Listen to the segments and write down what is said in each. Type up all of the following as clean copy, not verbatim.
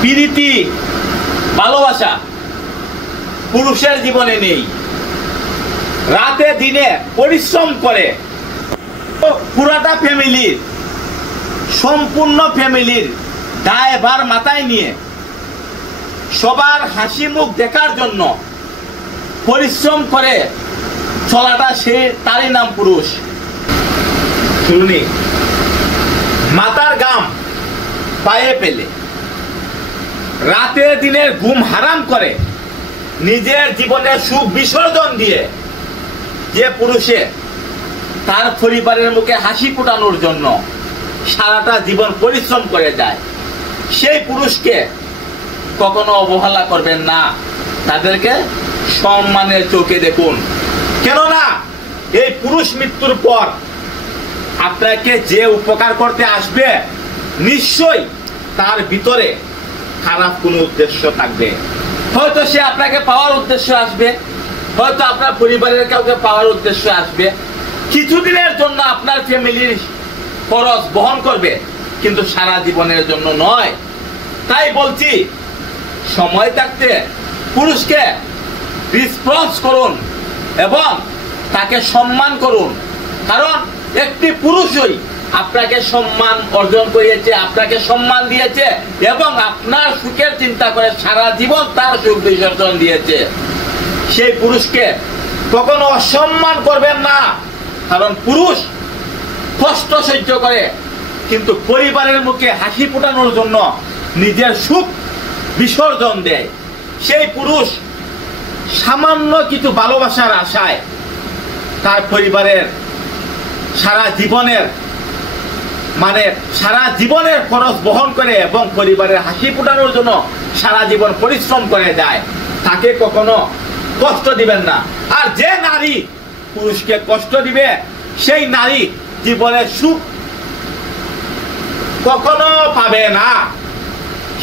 প্রীতি ভালোবাসা পুরুষের জীবনে নেই। রাতে দিনে পরিশ্রম করে পুরাটা ফ্যামিলির, সম্পূর্ণ ফ্যামিলির দায়ভার মাথায় নিয়ে সবার হাসি মুখ দেখার জন্য পরিশ্রম করে চলাটা সে তারই নাম পুরুষ। শুনুনি, মাথার গাম পায়ে পেলে রাতে দিনের ঘুম হারাম করে নিজের জীবনের সুখ বিসর্জন দিয়ে যে পুরুষে তার পরিবারের মুখে হাসি ফোটানোর জন্য সারাটা জীবন পরিশ্রম করে যায়, সেই পুরুষকে কখনো অবহেলা করবেন না। তাদেরকে সম্মানের চোখে দেখুন, কেননা এই পুরুষ মৃত্যুর পর আপনাকে যে উপকার করতে আসবে নিশ্চয়ই তার ভিতরে খারাপ কোনো উদ্দেশ্য থাকবে। হয়তো সে আপনাকে পাওয়ার উদ্দেশ্য আসবে, হয়তো আপনার পরিবারের কাউকে পাওয়ার উদ্দেশ্য আসবে, কিছুদিনের জন্য আপনার ফ্যামিলির খরচ বহন করবে, কিন্তু সারা জীবনের জন্য নয়। তাই বলছি, সময় থাকতে পুরুষকে রেসপন্স করুন এবং তাকে সম্মান করুন, কারণ একটি পুরুষই আপনাকে সম্মান অর্জন করিয়েছে, আপনাকে সম্মান দিয়েছে এবং আপনার সুখের চিন্তা করে সারা জীবন তার সুখ বিসর্জন দিয়েছে। সেই পুরুষকে কখনো অসম্মান করবেন না, কারণ পুরুষ কষ্ট সহ্য করে কিন্তু পরিবারের মুখে হাসি ফোটানোর জন্য নিজের সুখ বিসর্জন দেয়। সেই পুরুষ সামান্য কিছু ভালোবাসার আশায় তার পরিবারের সারা জীবনের খরচ বহন করে এবং পরিবারের হাসি ফোটানোর জন্য সারা জীবন পরিশ্রম করে যায়, তাকে কখনো কষ্ট দিবেন না। আর যে নারী পুরুষকে কষ্ট দিবে সেই নারী জীবনের সুখ কখনো পাবে না।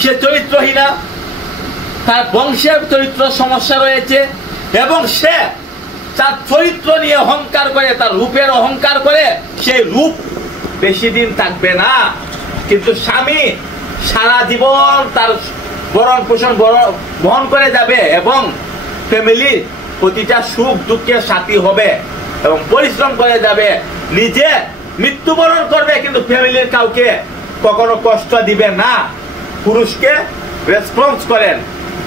সে চরিত্রহীনা, তার বংশের চরিত্র সমস্যা রয়েছে এবং সে তার চরিত্র নিয়ে অহংকার করে, তার রূপের অহংকার করে, সেই রূপ বেশি দিন থাকবে না। কিন্তু স্বামী সারা জীবন তার ভরণ পোষণ বহন করে যাবে এবং ফ্যামিলির প্রতিটা সুখ দুঃখের সাথী হবে এবং পরিশ্রম করে যাবে, নিজে মৃত্যুবরণ করবে কিন্তু ফ্যামিলির কাউকে কখনো কষ্ট দিবে না। পুরুষকে রেসপন্স করেন,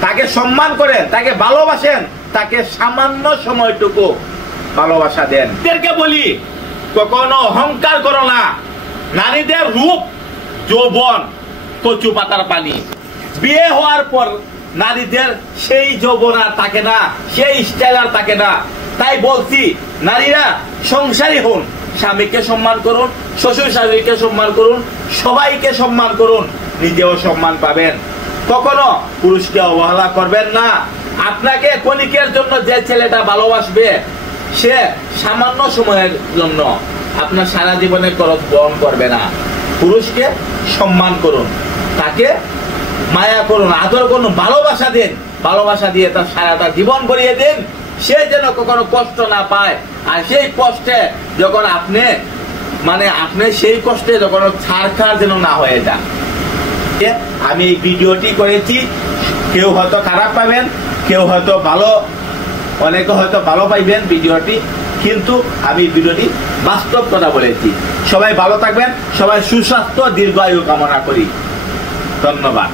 তাকে সম্মান করেন, তাকে ভালোবাসেন, তাকে সামান্য সময়টুকু ভালোবাসা দেন। এদেরকে বলি, কখনো অহংকার করো না। নারীদের রূপ যৌবন কচু পাতার পানি। বিয়ে হওয়ার পর নারীদের সেই যৌবন আর থাকে না, সেই স্টাইল আর থাকে না। তাই বলছি, নারীরা সংসারী হন, স্বামীকে সম্মান করুন, শ্বশুর শাশুড়িকে সম্মান করুন, সবাইকে সম্মান করুন, নিজেও সম্মান পাবেন। কখনো পুরুষকে অবহেলা করবেন না। আপনাকে ক্ষণিকের জন্য যে ছেলেটা ভালোবাসবে সে সামান্য সময়ের জন্য আপনার সারা জীবনের খরচ বহন করবে না। পুরুষকে সম্মান করুন, তাকে মায়া করুন, আদর করুন, ভালোবাসা দিন, ভালোবাসা দিয়ে তার সারাটা জীবন ভরিয়ে দিন, সে যেন কখনো কষ্ট না পায়। আর সেই কষ্টে যখন আপনি সেই কষ্টে যখন ছাড়খাড় যেন না হয়ে যান। আমি এই ভিডিওটি করেছি, কেউ হয়তো খারাপ পাবেন, কেউ হয়তো ভালো, অনেকে হয়তো ভালো পাইবেন ভিডিওটি, কিন্তু আমি ভিডিওটি বাস্তব কথা বলেছি। সবাই ভালো থাকবেন, সবাই সুস্বাস্থ্য দীর্ঘায়ু কামনা করি। ধন্যবাদ।